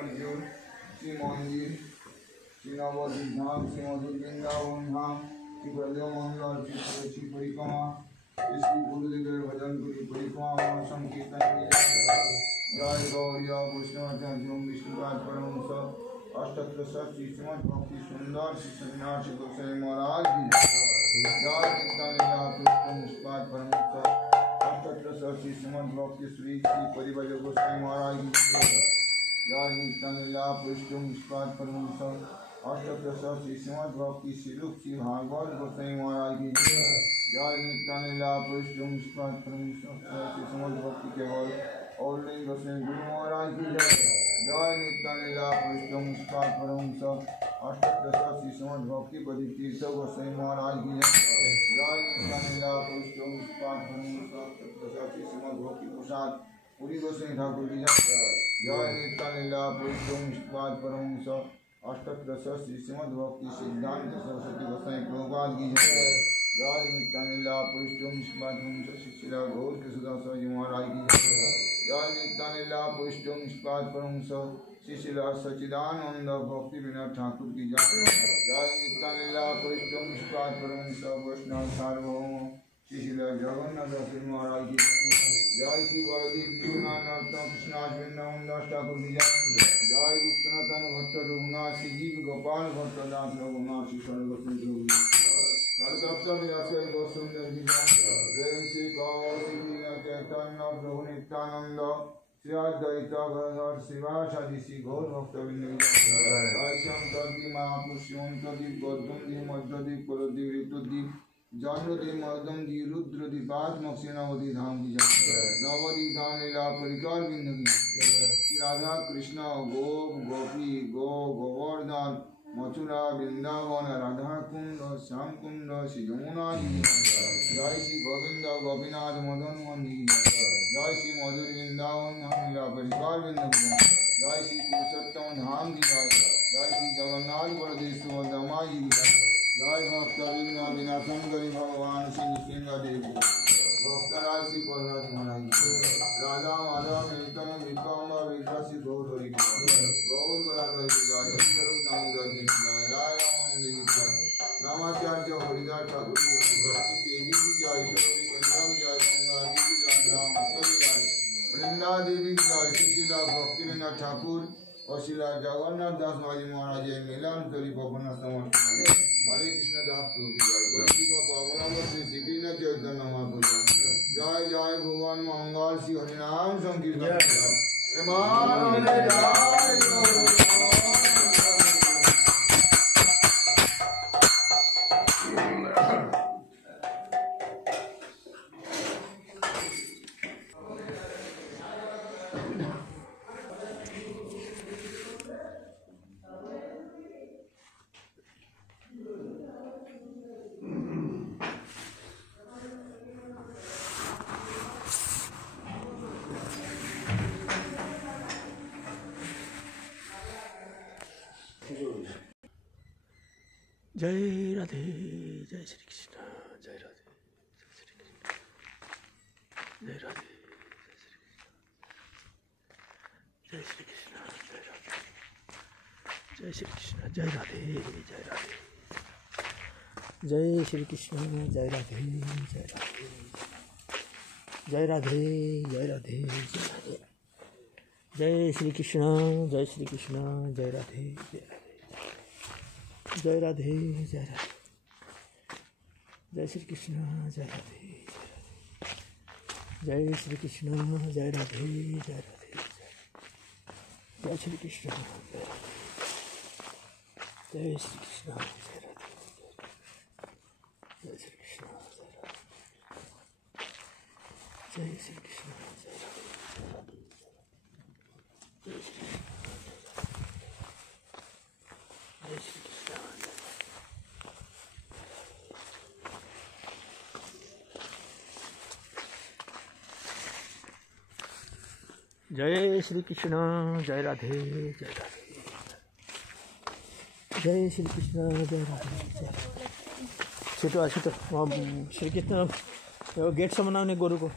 अर्जुन श्री मंदिर श्री नवद्वीप धाम श्री मधुर वृंदावन धाम श्री बलदेव मंगल श्री परिक्रमा श्री गुरुदेव भजन गुरु परिक्रमा संकीर्तन जय गौरिया वैष्णवाचार्य विष्णुपाद परमहंस अष्टोत्तर श्री श्रीमद् भक्ति सुंदर श्री सन्यासी गोसाई महाराज की जय कीर्तन निष्पाद परमहंस अष्टोत्तर श्री श्रीमद् भक्ति श्री परिवार गोसाई महाराज की जय कीर्तन पुष्टम निष्पाद परमहंस अष्टोत्तर श्री श्रीमद् भक्ति श्री श्री भागवत गोसाई महाराज की जय कीर्तन पुष्टम निष्पाद परमहंस श्री श्रीमद् भक्ति केवल और गोसाई गुरु महाराज की जय नित्यानंद पुष्टम निष्पाद परमहंस अष्टोत्तर श्री श्रीमद् भक्ति पति तीर्थ गोसाई महाराज की जय नित्यानंद पुष्टम निष्पाद परमहंस अष्टोत्तर श्री श्रीमद् भक्ति प्रसाद पुरी गोसाई ठाकुर की जय नित्यानंद पुष्टम निष्पाद परमहंस अष्टोत्तर श्री श्रीमद् भक्ति सिद्धांत सरस्वती गोसाई प्रभुपाद की जय नित्यानंद पुष्टम निष्पाद परमहंस श्री श्री गौर कृष्णदास जी महाराज की जय नित्यानंद पुष्टम निष्पाद परमहंस श्री श्री सच्चिदानंद भक्ति विनोद ठाकुर की जय नित्यानंद पुष्टम निष्पाद परमहंस वैष्णव सार्वभौम श्री श्री जगन्नाथ दास महाराज की जय श्री बलदेव कृष्णाज वृंदावन दास ठाकुर की जय रूप सनातन भट्ट रघुनाथ श्री जीव गोपाल भट्ट दास रघुनाथ श्री सर्वस्व गोसुंदर जी प्रेम श्री कौशिक चैतन्य प्रभु नित्यानंद श्री अद्वैत गदाधर शिवासादि श्री गौर भक्तवृंद दीप महापुष्यंतदीप गौतमदीप मध्यदीप कुलदीप ऋतुदीप जन्मदीप मर्दम दीप रुद्रदीपात्मक श्री नवदीप धाम की नवदीप धाम लीला परिकार बिंद की श्री राधा कृष्ण गोप गोपी गोवर्धन मथुरा वृंदावन राधा कुंड श्याम कुंड श्री यमुना जय श्री गोविंद गोपीनाथ मदन मोहन जय श्री मधुर वृंदावन धाम लीला परिवार वृंद जय श्री पुरुषोत्तम धाम की जय श्री जगन्नाथ बलदेव दमा जी जय भक्तवृंद विनाशम करी भगवान श्री नृसिंहदेव भक्तराज श्री प्रहलाद महाराज राधा माधव मिल्टन विक्रम विग्रह श्री गौर हरि गौर गदाधर की जय स्वरूप दामोदर की जय राय रामानंद की जय रामाचार्य हरिदास ठाकुर की भक्ति देवी की जय स्वरूप कंधा की जय गंगा जी की जय राम की जय वृंदा देवी की जय सुशीला भक्ति विनोद ठाकुर और शिला जगन्नाथ दास महाराज मिलन करी पवन समर्थ हरे कृष्ण दास प्रभु की जय गोपी को पावन श्री श्री कृष्ण चैतन्य महाप्रभु जय जय भगवान मंगल श्री हरिनाम संकीर्तन जय राधे जय श्री कृष्ण जय राधे जय राधे जय श्री कृष्ण जय श्री कृष्ण जय राधे जय राधे जय श्री कृष्ण जय राधे जय राधे जय राधे जय राधे जय राधे जय श्री कृष्ण जय श्री कृष्ण जय राधे जय राधे जय राधे जय श्री कृष्ण जय राधे जय श्री कृष्ण जय राधे जय राधे जय श्री कृष्ण जय श्री कृष्ण जय राधे जय श्री कृष्ण जय श्री कृष्ण जय राधे जय श्री कृष्ण जय श्री कृष्ण जय राधे जय राधे जय श्री कृष्ण जय राधे जय छिटो छिटो श्री कृष्ण गेट सम्म आउने गोरुको